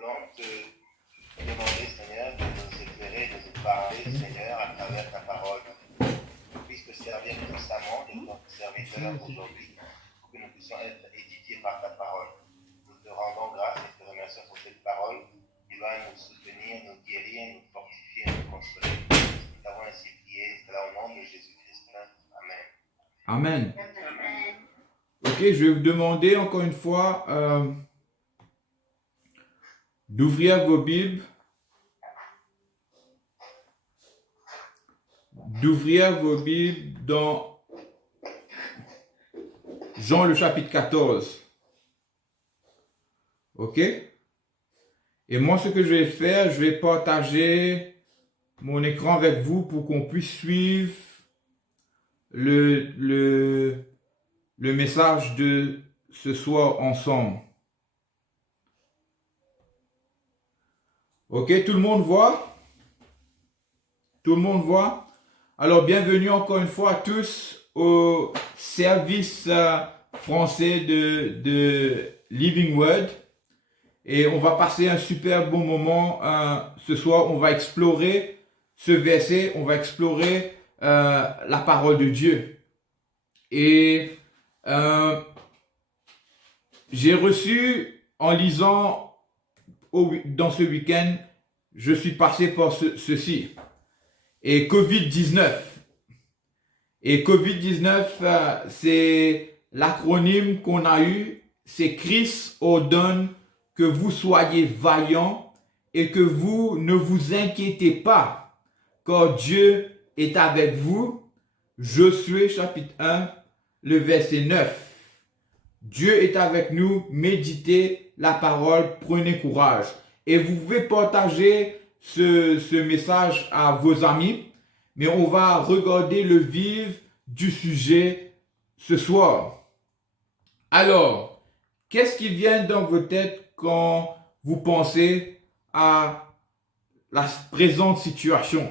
voulons te demander, Seigneur, de nous éclairer, de nous parler, Seigneur, à travers ta parole. Que nous puissions te servir puissamment de ton serviteur aujourd'hui, pour que nous puissions être édifiés par ta parole. Nous te rendons grâce et te remercions pour cette parole qui va nous soutenir, nous guérir, nous fortifier, nous consoler. Nous t'avons ainsi prié, c'est là au nom de Jésus-Christ. Amen. Amen. Ok, je vais vous demander encore une fois d'ouvrir vos Bibles. D'ouvrir vos Bibles dans Jean le chapitre 14. Ok? Et moi, ce que je vais faire, je vais partager mon écran avec vous pour qu'on puisse suivre le message de ce soir ensemble. Ok, tout le monde voit? Tout le monde voit? Alors, bienvenue encore une fois à tous au service français de Living Word. Et on va passer un super bon moment ce soir. On va explorer ce verset, on va explorer la parole de Dieu. Et j'ai reçu, en lisant dans ce week-end, je suis passé par ceci. Et Covid-19. Et Covid-19, c'est l'acronyme qu'on a eu. C'est Christ ordonne que vous soyez vaillants et que vous ne vous inquiétez pas, car Dieu est avec vous. Josué chapitre 1, le verset 9. Dieu est avec nous, méditez la parole, prenez courage. Et vous pouvez partager ce message à vos amis, mais on va regarder le vif du sujet ce soir. Alors, qu'est-ce qui vient dans vos têtes quand vous pensez à la présente situation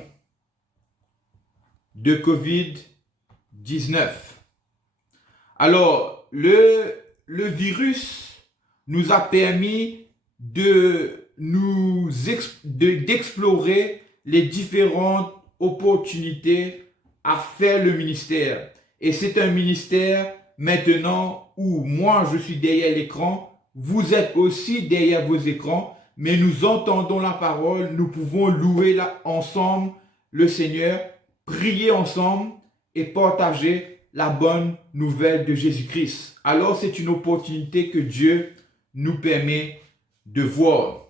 de Covid-19? Alors, le virus nous a permis d'explorer les différentes opportunités à faire le ministère. Et c'est un ministère maintenant où moi je suis derrière l'écran, vous êtes aussi derrière vos écrans, mais nous entendons la parole, nous pouvons louer ensemble le Seigneur, prier ensemble et partager la bonne nouvelle de Jésus-Christ. Alors c'est une opportunité que Dieu nous permet de voir.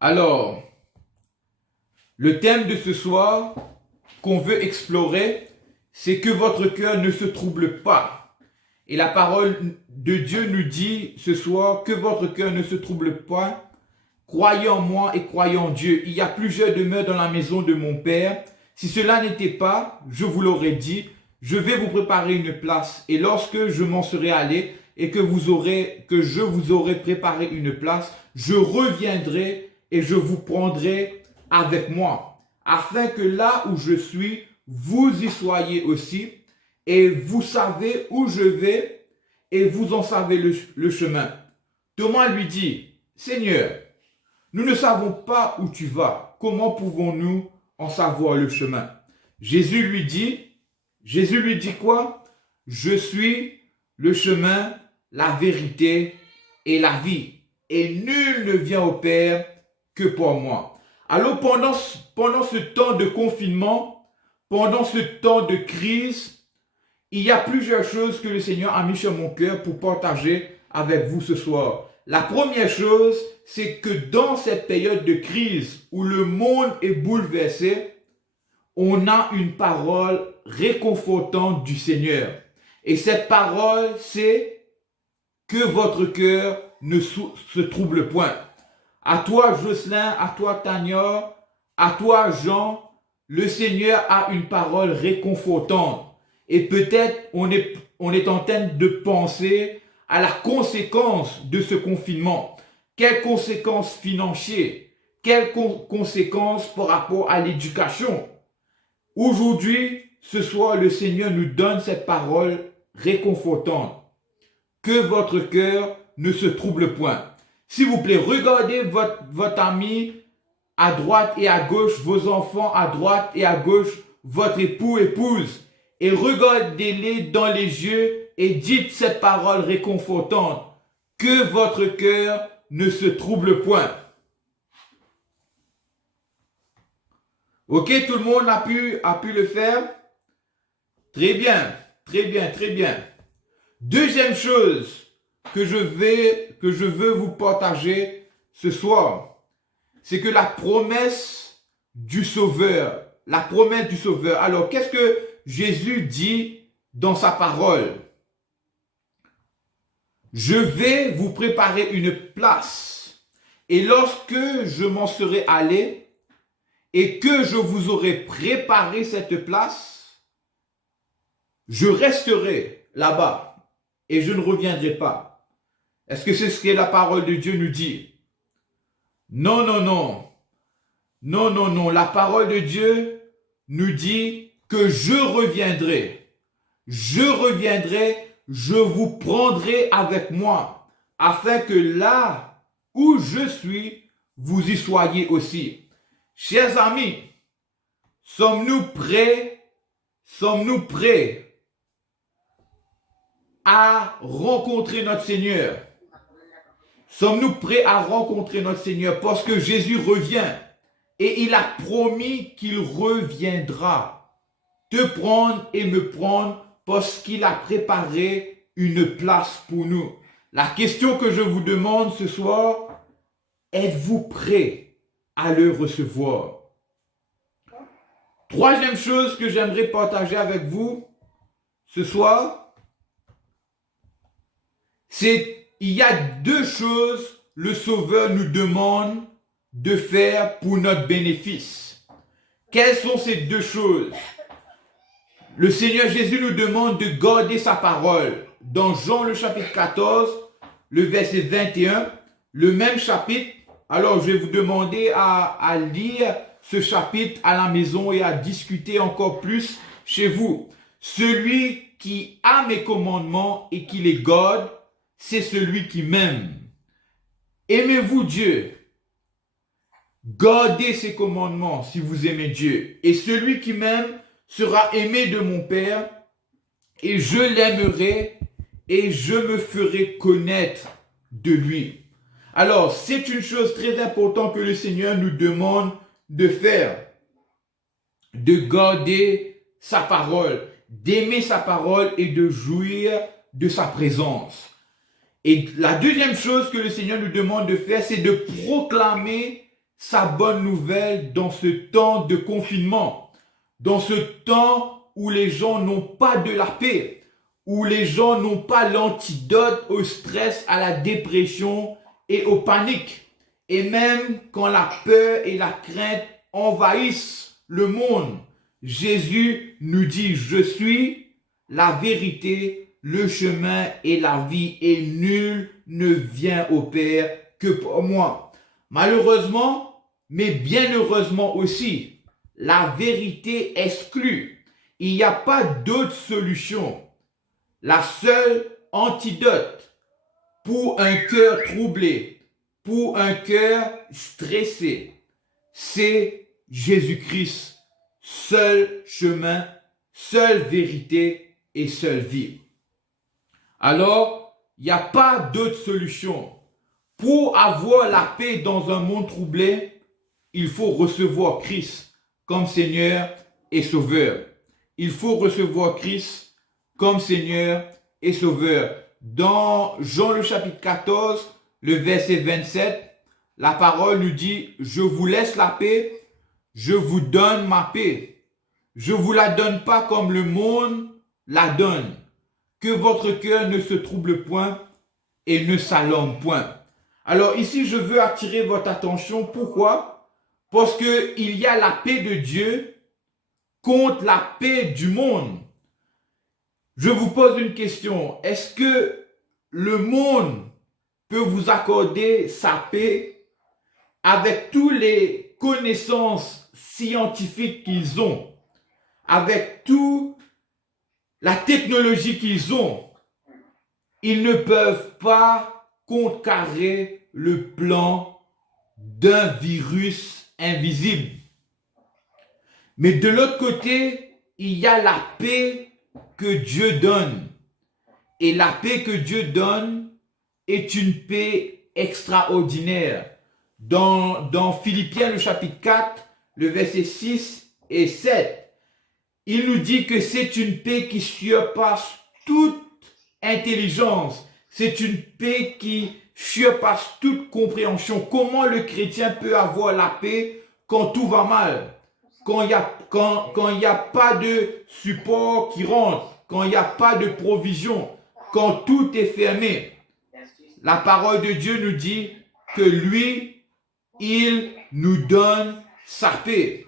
Alors, le thème de ce soir qu'on veut explorer, c'est que votre cœur ne se trouble pas. Et la parole de Dieu nous dit ce soir que votre cœur ne se trouble pas. Croyez en moi et croyez en Dieu. Il y a plusieurs demeures dans la maison de mon Père. Si cela n'était pas, je vous l'aurais dit, je vais vous préparer une place. Et lorsque je m'en serai allé et que je vous aurai préparé une place, je reviendrai et je vous prendrai avec moi, afin que là où je suis, vous y soyez aussi, et vous savez où je vais, et vous en savez le chemin. Thomas lui dit, Seigneur, nous ne savons pas où tu vas, comment pouvons-nous en savoir le chemin? Jésus lui dit quoi? Je suis le chemin, la vérité et la vie, et nul ne vient au Père que pour moi. Alors pendant ce temps de confinement, pendant ce temps de crise, il y a plusieurs choses que le Seigneur a mis sur mon cœur pour partager avec vous ce soir. La première chose, c'est que dans cette période de crise où le monde est bouleversé, on a une parole réconfortante du Seigneur. Et cette parole, c'est que votre cœur ne se trouble point. À toi, Jocelyn, à toi, Tania, à toi, Jean, le Seigneur a une parole réconfortante. Et peut-être on est en train de penser à la conséquence de ce confinement. Quelles conséquences financières? Quelles conséquences par rapport à l'éducation? Aujourd'hui, ce soir, le Seigneur nous donne cette parole réconfortante. Que votre cœur ne se trouble point. S'il vous plaît, regardez votre ami à droite et à gauche, vos enfants à droite et à gauche, votre époux, épouse, et regardez-les dans les yeux et dites cette parole réconfortante, que votre cœur ne se trouble point. Ok, tout le monde a pu le faire? Très bien, très bien, très bien. Deuxième chose que je veux vous partager ce soir, c'est que la promesse du Sauveur. Alors, qu'est-ce que Jésus dit dans sa parole? Je vais vous préparer une place. Et lorsque je m'en serai allé et que je vous aurai préparé cette place, je resterai là-bas et je ne reviendrai pas. Est-ce que c'est ce que la parole de Dieu nous dit? Non, non, non. Non, non, non. La parole de Dieu nous dit que je reviendrai. Je reviendrai, je vous prendrai avec moi, afin que là où je suis, vous y soyez aussi. Chers amis, sommes-nous prêts à rencontrer notre Seigneur? Sommes-nous prêts à rencontrer notre Seigneur? Parce que Jésus revient et il a promis qu'il reviendra te prendre et me prendre parce qu'il a préparé une place pour nous. La question que je vous demande ce soir, êtes-vous prêts à le recevoir? Troisième chose que j'aimerais partager avec vous ce soir, c'est il y a deux choses le Sauveur nous demande de faire pour notre bénéfice. Quelles sont ces deux choses? Le Seigneur Jésus nous demande de garder sa parole. Dans Jean le chapitre 14, le verset 21, le même chapitre. Alors je vais vous demander à lire ce chapitre à la maison et à discuter encore plus chez vous. Celui qui a mes commandements et qui les garde, c'est celui qui m'aime. Aimez-vous Dieu? Gardez ses commandements si vous aimez Dieu. Et celui qui m'aime sera aimé de mon Père, et je l'aimerai et je me ferai connaître de lui. Alors, c'est une chose très importante que le Seigneur nous demande de faire, de garder sa parole, d'aimer sa parole et de jouir de sa présence. Et la deuxième chose que le Seigneur nous demande de faire, c'est de proclamer sa bonne nouvelle dans ce temps de confinement, dans ce temps où les gens n'ont pas de la paix, où les gens n'ont pas l'antidote au stress, à la dépression et aux paniques. Et même quand la peur et la crainte envahissent le monde, Jésus nous dit, je suis la vérité, le chemin et la vie, et nul ne vient au Père que par moi. Malheureusement, mais bien heureusement aussi, la vérité exclut. Il n'y a pas d'autre solution. La seule antidote pour un cœur troublé, pour un cœur stressé, c'est Jésus-Christ. Seul chemin, seule vérité et seule vie. Alors, il n'y a pas d'autre solution. Pour avoir la paix dans un monde troublé, il faut recevoir Christ comme Seigneur et Sauveur. Il faut recevoir Christ comme Seigneur et Sauveur. Dans Jean le chapitre 14, le verset 27, la parole nous dit, je vous laisse la paix, je vous donne ma paix. Je ne vous la donne pas comme le monde la donne. Que votre cœur ne se trouble point et ne s'alarme point. Alors ici, je veux attirer votre attention. Pourquoi? Parce qu'il y a la paix de Dieu contre la paix du monde. Je vous pose une question. Est-ce que le monde peut vous accorder sa paix avec toutes les connaissances scientifiques qu'ils ont, avec toute la technologie qu'ils ont? Ils ne peuvent pas contrecarrer le plan d'un virus invisible. Mais de l'autre côté, il y a la paix que Dieu donne. Et la paix que Dieu donne est une paix extraordinaire. Dans Philippiens, le chapitre 4, le verset 6 et 7, il nous dit que c'est une paix qui surpasse toute intelligence. C'est une paix qui surpasse toute compréhension. Comment le chrétien peut avoir la paix quand tout va mal? Quand il n'y a pas de support qui rentre, quand il n'y a pas de provision, quand tout est fermé. La parole de Dieu nous dit que lui, il nous donne sa paix.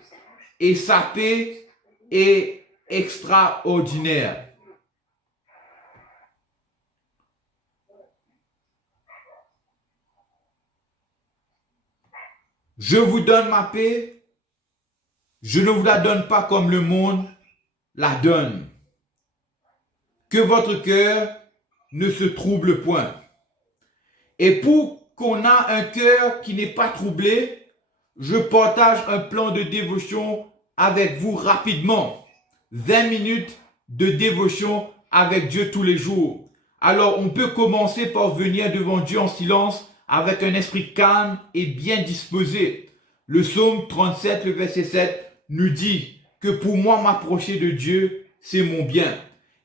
Et sa paix est extraordinaire. Je vous donne ma paix. Je ne vous la donne pas comme le monde la donne. Que votre cœur ne se trouble point. Et pour qu'on ait un cœur qui n'est pas troublé, je partage un plan de dévotion avec vous rapidement. 20 minutes de dévotion avec Dieu tous les jours. Alors on peut commencer par venir devant Dieu en silence avec un esprit calme et bien disposé. Le psaume 37, le verset 7 nous dit que pour moi m'approcher de Dieu, c'est mon bien.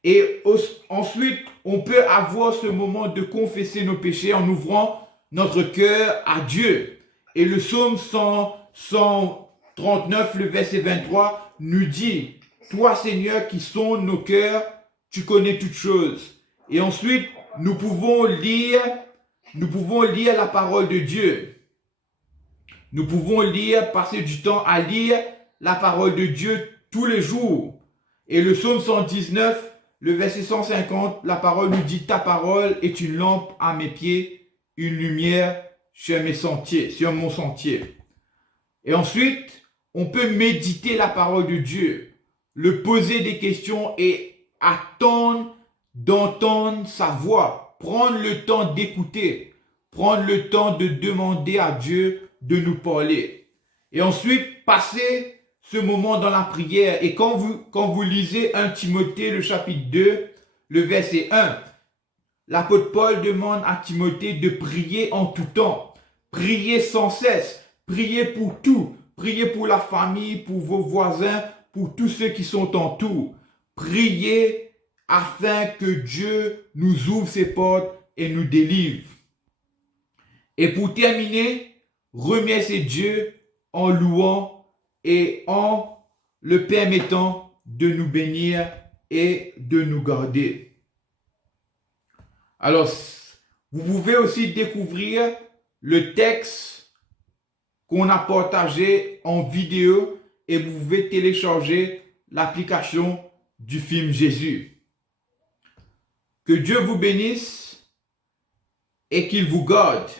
Et ensuite, on peut avoir ce moment de confesser nos péchés en ouvrant notre cœur à Dieu. Et le psaume 139, le verset 23, nous dit, « Toi, Seigneur, qui sondes nos cœurs, tu connais toutes choses. » Et ensuite, nous pouvons lire la parole de Dieu. Nous pouvons passer du temps à lire la parole de Dieu tous les jours. Et le psaume 119, le verset 150, la parole nous dit, « Ta parole est une lampe à mes pieds, une lumière sur mon sentier. » Et ensuite, on peut méditer la parole de Dieu, le poser des questions et attendre d'entendre sa voix, prendre le temps d'écouter, prendre le temps de demander à Dieu de nous parler. Et ensuite, passer ce moment dans la prière. Et quand vous lisez 1 Timothée, le chapitre 2, le verset 1, l'apôtre Paul demande à Timothée de prier en tout temps, prier sans cesse, prier pour tout, prier pour la famille, pour vos voisins, pour tous ceux qui sont autour. Priez afin que Dieu nous ouvre ses portes et nous délivre. Et pour terminer, remerciez Dieu en louant et en le permettant de nous bénir et de nous garder. Alors, vous pouvez aussi découvrir le texte qu'on a partagé en vidéo et vous pouvez télécharger l'application du film Jésus. Que Dieu vous bénisse et qu'il vous garde.